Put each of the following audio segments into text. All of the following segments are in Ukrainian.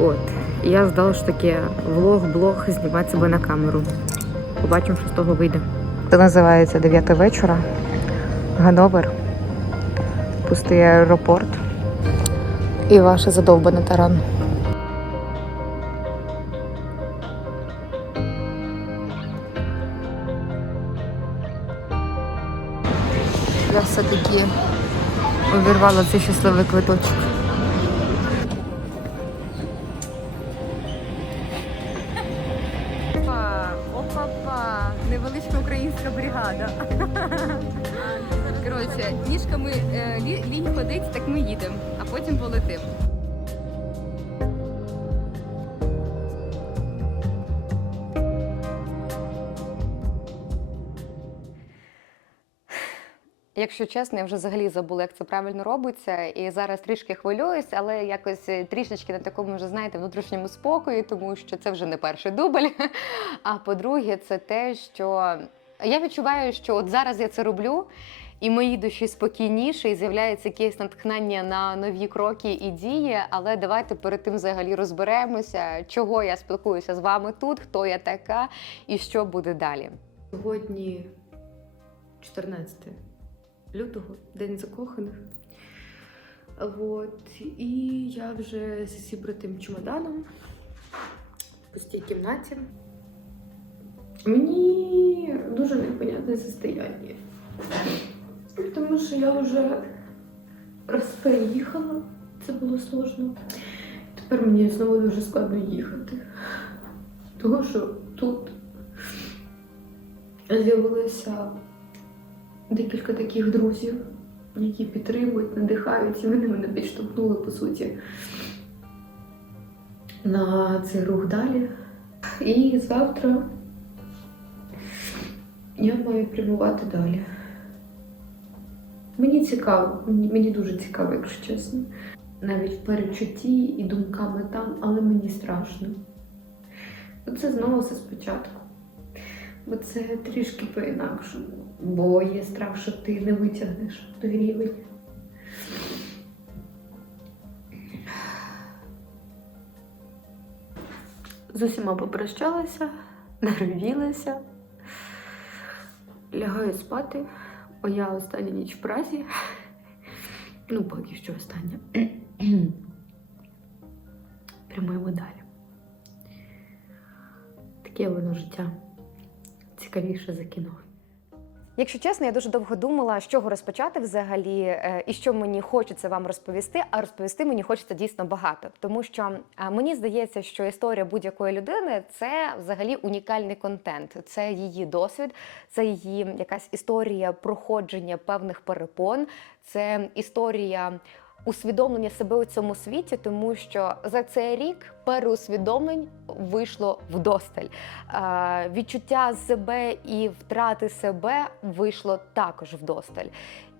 От. І я здала, що таке влог-блог знімати себе на камеру. Побачимо, що з того вийде. Це називається 9 вечора. Ганновер. Пустий аеропорт. І ваша задовбана Таран. Я все-таки увірвала цей щасливий квиточок. Опа-па! Невеличка українська бригада. Коротше, ніжками лінь ходить, так ми їдемо, а потім полетимо. Якщо чесно, я вже взагалі забула, як це правильно робиться, і зараз трішки хвилююсь, але якось трішечки на такому, вже, знаєте, внутрішньому спокої, тому що це вже не перший дубль. А по-друге, це те, що я відчуваю, що от зараз я це роблю, і моїй душі спокійніше, і з'являється якесь натхнення на нові кроки і дії, але давайте перед тим взагалі розберемося, чого я спілкуюся з вами тут, хто я така і що буде далі. Сьогодні 14 лютого, День закоханих. От. І я вже зі зібратим чемоданом в пустій кімнаті. Мені дуже непонятне состояние. Тому що я вже раз переїхала, це було сложно. Тепер мені знову дуже складно їхати. Тому що тут з'явилося декілька таких друзів, які підтримують, надихають, і вони мене підштовхнули, по суті, на цей рух далі. І завтра я маю прямувати далі. Мені цікаво, мені дуже цікаво, якщо чесно. Навіть в передчутті і думками там, але мені страшно. Оце знову все спочатку. Бо це трішки по-інакшому. Бо є страх, що ти не витягнеш той рівень. З усіма попрощалася, наревілася. Лягаю спати. Моя остання ніч в Празі. Ну, поки що остання. Прямуємо далі. Таке воно життя. Цікавіше за кіно. Якщо чесно, я дуже довго думала, з чого розпочати взагалі, і що мені хочеться вам розповісти, а розповісти мені хочеться дійсно багато. Тому що мені здається, що історія будь-якої людини – це взагалі унікальний контент. Це її досвід, це її якась історія проходження певних перепон, це історія усвідомлення себе у цьому світі, тому що за цей рік переусвідомлень вийшло вдосталь. Відчуття себе і втрати себе вийшло також вдосталь.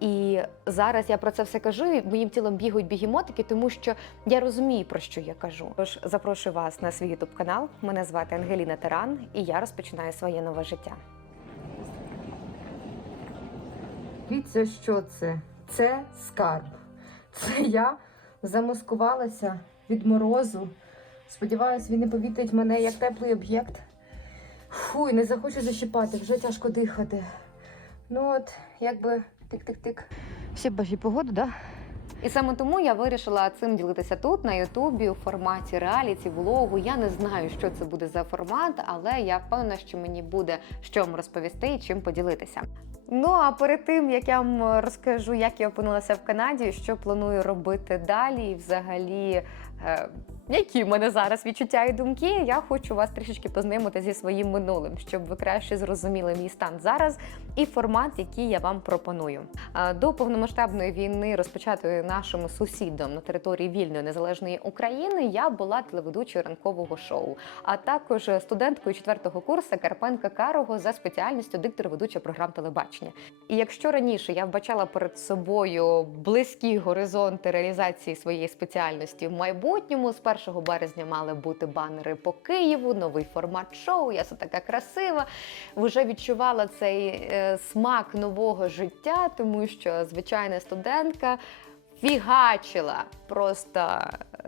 І зараз я про це все кажу, і моїм тілом бігають бігемотики, тому що я розумію, про що я кажу. Тож запрошую вас на свій ютуб-канал. Мене звати Ангеліна Таран, і я розпочинаю своє нове життя. Дивіться, що це? Це скарб. Це я замаскувалася від морозу. Сподіваюсь, він не повітрить мене як теплий об'єкт. Фуй, не захочу защіпати, вже тяжко дихати. Ну от, якби тик-тик-тик. Всі бачі погоду, да? І саме тому я вирішила цим ділитися тут, на Ютубі, у форматі реаліті, влогу. Я не знаю, що це буде за формат, але я впевнена, що мені буде що вам розповісти і чим поділитися. Ну, а перед тим, як я вам розкажу, як я опинилася в Канаді, що планую робити далі, і взагалі, які в мене зараз відчуття і думки, я хочу вас трішечки познайомити зі своїм минулим, щоб ви краще зрозуміли мій стан зараз і формат, який я вам пропоную. До повномасштабної війни, розпочатої нашим сусідом на території вільної незалежної України, я була телеведучою ранкового шоу, а також студенткою 4-го курсу Карпенка Карого за спеціальністю диктор-ведуча програм телебачення. І якщо раніше я вбачала перед собою близькі горизонти реалізації своєї спеціальності в майбутньому, з 1 березня мали бути банери по Києву, новий формат шоу, я все така красива, вже відчувала цей смак нового життя, тому що звичайна студентка фігачила просто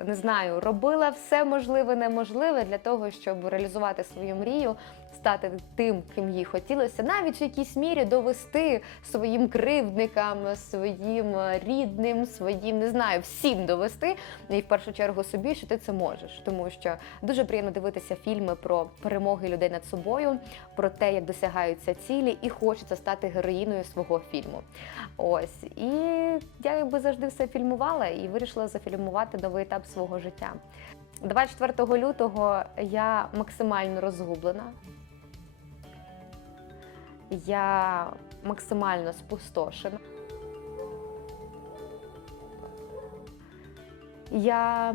не знаю, робила все можливе, неможливе для того, щоб реалізувати свою мрію, стати тим, ким їй хотілося, навіть в якійсь мірі довести своїм кривдникам, своїм рідним, своїм, не знаю, всім довести, і в першу чергу собі, що ти це можеш. Тому що дуже приємно дивитися фільми про перемоги людей над собою, про те, як досягаються цілі, і хочеться стати героїною свого фільму. Ось. І я якби завжди все фільмувала і вирішила зафільмувати новий етап свого життя. 24 лютого я максимально розгублена. Я максимально спустошена. Я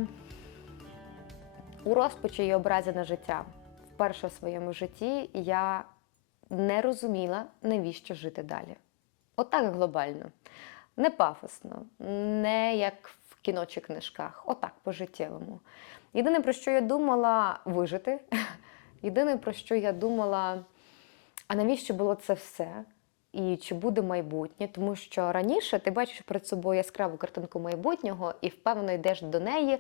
у розпачі і образі на життя. Вперше в своєму житті я не розуміла, навіщо жити далі. Отак глобально. Не пафосно, не як в кіно чи книжках. Отак, по-життєвому. Єдине, про що я думала – вижити. Єдине, про що я думала – а навіщо було це все? І чи буде майбутнє? Тому що раніше ти бачиш перед собою яскраву картинку майбутнього і впевнено йдеш до неї,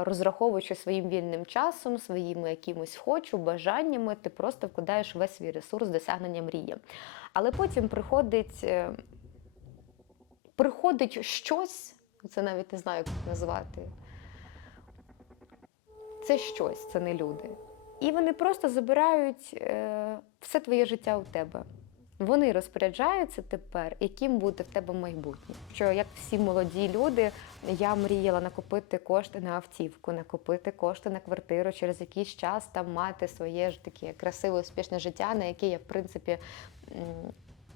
розраховуючи своїм вільним часом, своїми якимось хочу, бажаннями, ти просто вкладаєш весь свій ресурс досягнення мрії. Але потім приходить щось, це навіть не знаю, як назвати, це щось, це не люди. І вони просто забирають все твоє життя у тебе. Вони розпоряджаються тепер, яким буде в тебе майбутнє. Що, як всі молоді люди, я мріяла накопити кошти на автівку, накопити кошти на квартиру, через якийсь час там мати своє ж таке красиве, успішне життя, на яке я, в принципі,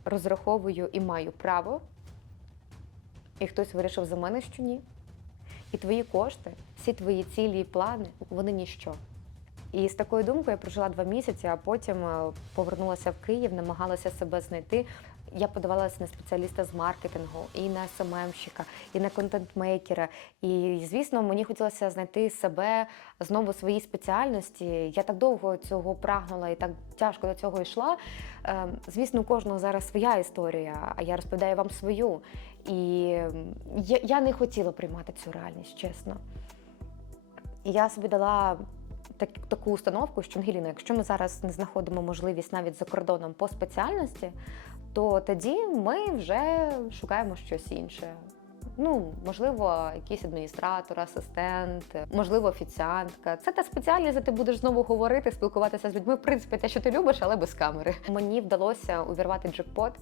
розраховую і маю право. І хтось вирішив за мене, що ні. І твої кошти, всі твої цілі і плани, вони ніщо. І з такою думкою я прожила 2 місяці, а потім повернулася в Київ, намагалася себе знайти. Я подавалася на спеціаліста з маркетингу, і на СММщика, і на контент-мейкера. І, звісно, мені хотілося знайти себе знову в своїй спеціальності. Я так довго цього прагнула і так тяжко до цього йшла. Звісно, у кожного зараз своя історія, а я розповідаю вам свою. І я не хотіла приймати цю реальність, чесно. І я собі дала таку установку, що, Ангеліна, якщо ми зараз не знаходимо можливість навіть за кордоном по спеціальності, то тоді ми вже шукаємо щось інше. Ну, можливо, якийсь адміністратор, асистент, можливо, офіціантка. Це та спеціальність, де ти будеш знову говорити, спілкуватися з людьми, в принципі, те, що ти любиш, але без камери. Мені вдалося увірвати джекпот,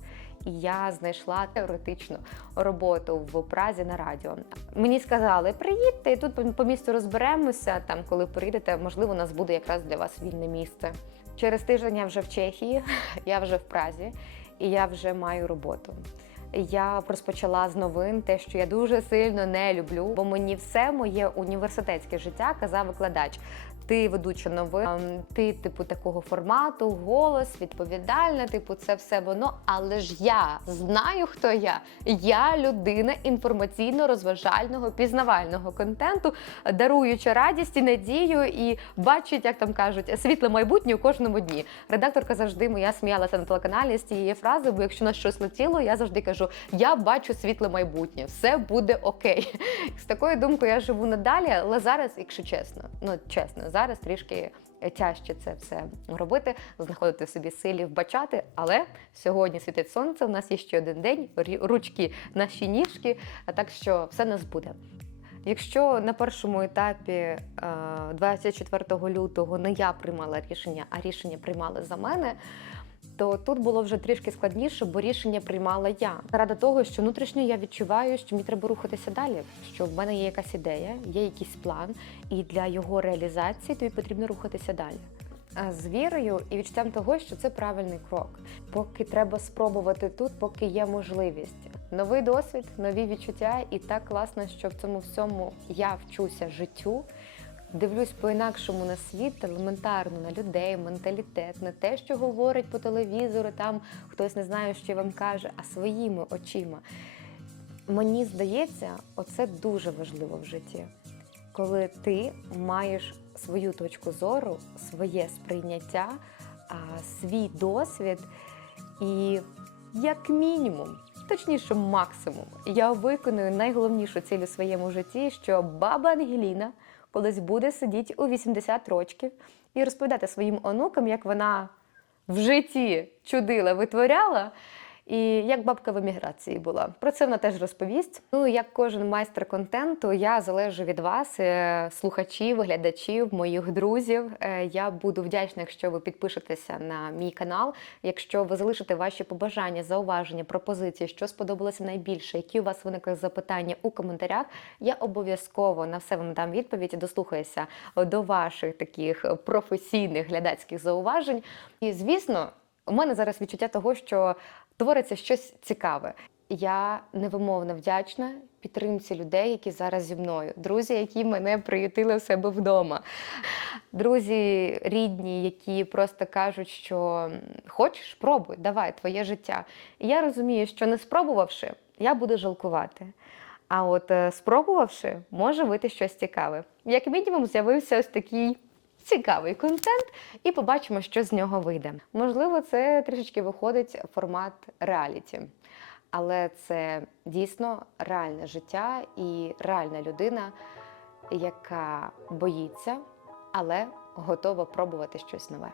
і я знайшла теоретичну роботу в Празі на радіо. Мені сказали, приїдьте, і тут по місту розберемося, там, коли приїдете, можливо, у нас буде якраз для вас вільне місце. Через тиждень я вже в Чехії, я вже в Празі, і я вже маю роботу. Я розпочала з новин те, що я дуже сильно не люблю, бо мені все моє університетське життя казав викладач. Ти ведуча новин, ти, типу, такого формату, голос, відповідальна, типу, це все воно. Але ж я знаю, хто я. Я людина інформаційно-розважального, пізнавального контенту, даруюча радість і надію, і бачить, як там кажуть, світле майбутнє у кожному дні. Редакторка завжди моя сміялася на телеканалі з цієї фрази, бо якщо на щось летіло, я завжди кажу, я бачу світле майбутнє, все буде окей. З такою думкою я живу надалі, але зараз, якщо чесно, зараз трішки тяжче це все робити, знаходити в собі силі вбачати, але сьогодні світить сонце, у нас є ще один день, ручки, наші ніжки, так що все нас буде. Якщо на першому етапі 24 лютого не я приймала рішення, а рішення приймали за мене, то тут було вже трішки складніше, бо рішення приймала я. Заради того, що внутрішньо я відчуваю, що мені треба рухатися далі, що в мене є якась ідея, є якийсь план, і для його реалізації тобі потрібно рухатися далі. З вірою і відчуттям того, що це правильний крок. Поки треба спробувати тут, поки є можливість. Новий досвід, нові відчуття, і так класно, що в цьому всьому я вчуся життю. Дивлюсь по-інакшому на світ, елементарно, на людей, менталітет, не те, що говорить по телевізору, там хтось не знає, що вам каже, а своїми очима. Мені здається, оце дуже важливо в житті. Коли ти маєш свою точку зору, своє сприйняття, свій досвід і, як мінімум, точніше максимум. Я виконую найголовнішу ціль у своєму житті, що баба Ангеліна колись буде сидіти у 80 років і розповідати своїм онукам, як вона в житті чудила, витворяла, і як бабка в еміграції була. Про це вона теж розповість. Ну, як кожен майстер контенту, я залежу від вас, слухачів, глядачів, моїх друзів. Я буду вдячна, якщо ви підпишетеся на мій канал, якщо ви залишите ваші побажання, зауваження, пропозиції, що сподобалося найбільше, які у вас виникли запитання у коментарях. Я обов'язково на все вам дам відповідь і дослухаюся до ваших таких професійних глядацьких зауважень. І, звісно, у мене зараз відчуття того, що твориться щось цікаве. Я невимовно вдячна підтримці людей, які зараз зі мною. Друзі, які мене приютили в себе вдома. Друзі рідні, які просто кажуть, що хочеш, пробуй, давай, твоє життя. І я розумію, що не спробувавши, я буду жалкувати. А от спробувавши, може вийти щось цікаве. Як мінімум з'явився ось такий цікавий контент, і побачимо, що з нього вийде. Можливо, це трішечки виходить формат реаліті, але це дійсно реальне життя і реальна людина, яка боїться, але готова пробувати щось нове.